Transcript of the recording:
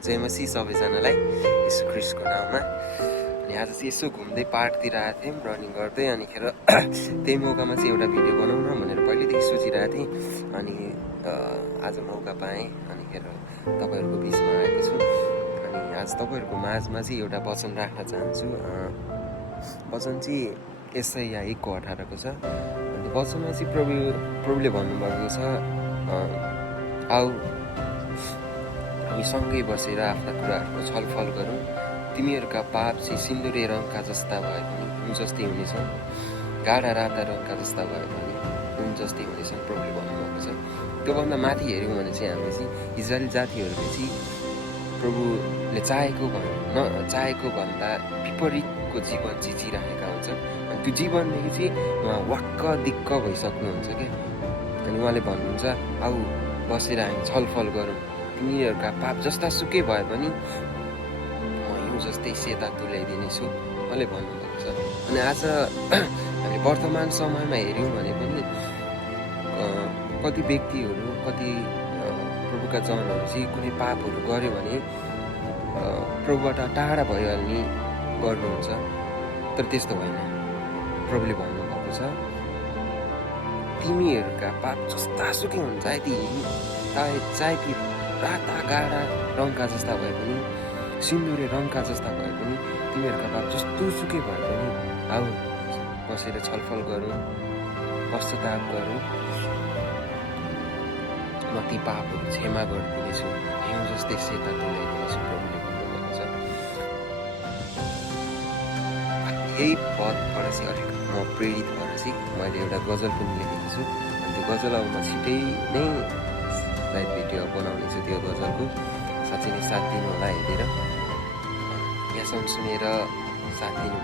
जय मसीह सबैजनालाई यीशु ख्रीष्टको नाममा। अनि आज चाहिँ यसो घुम्दै पार्कतिर आएको थियौँ रनिङ गर्दै, अनिखेर त्यही मौकामा चाहिँ एउटा भिडियो बनाउन भनेर पहिलेदेखि सोचिरहेको थिएँ। अनि आज मौका पाएँ, अनिखेर तपाईँहरूको बिचमा आएको छु। अनि आज तपाईँहरूको माझमा चाहिँ एउटा वचन राख्न चाहन्छु। वचन चाहिँ यसाया 1:18 छ। अनि वचनमा चाहिँ प्रभुले भन्नुभएको छ, आऊ हामी सँगै बसेर आफ्ना कुराहरूको छलफल गरौँ। तिमीहरूका पाप चाहिँ सिन्दुरे रङका जस्ता भए पनि हुन जस्तै हुनेछन्, गाढा राता रङका जस्ता भए पनि हुन जस्तै हुनेछन्, प्रभुले भन्नुभएको छ। त्योभन्दा माथि हेऱ्यौँ भने चाहिँ हामीले चाहिँ इजरायली जातिहरूले चाहिँ प्रभुले चाहेको भन्दा विपरीतको जीवन जिराखेका हुन्छन्। अनि त्यो जीवनदेखि चाहिँ उहाँ वाक्क दिक्क भइसक्नुहुन्छ क्या। अनि उहाँले भन्नुहुन्छ, आऊ बसेर हामी छलफल गरौँ। तिनीहरूका पाप जस्ता सुकै भए पनि म हिउँ जस्तै सेता तुल्याइदिनेछु, उहाँले भन्नुभएको छ। अनि आज हामी वर्तमान समयमा हेऱ्यौँ भने पनि कति व्यक्तिहरू, कति प्रभुका जनहरू चाहिँ कुनै पापहरू गर्यो भने प्रभुबाट टाढा भइहाल्ने गर्नुहुन्छ। तर त्यस्तो होइन, प्रभुले भन्नुभएको छ, तिमीहरूका पाप जस्ता सुकै हुन्छ, चाहे ती राता गाढा रङका जस्ता भए पनि, सिन्दुरे रङका जस्ता भए पनि, तिमीहरूका पाप जस्तो सुकै भए पनि आऊ बसेर छलफल गरौँ, पश्चाताप गरौँ, म ती पापहरू क्षमा गरिदिनेछु, हिउँ जस्तै सेता तुल्याइदिनेछु, प्रभुले भन्नुभएको छ। यही पदबाट चाहिँ अलिक म प्रेरित भएर चाहिँ मैले एउटा गजल पनि लेखेको छु। अनि त्यो गजल अब म छिटै नै लाइभ भिडियो बनाउने छु। त्यो गजलको साँच्चै नै साथ दिनु होला हेरेर, यहाँसम्म सुनेर साथ दिनु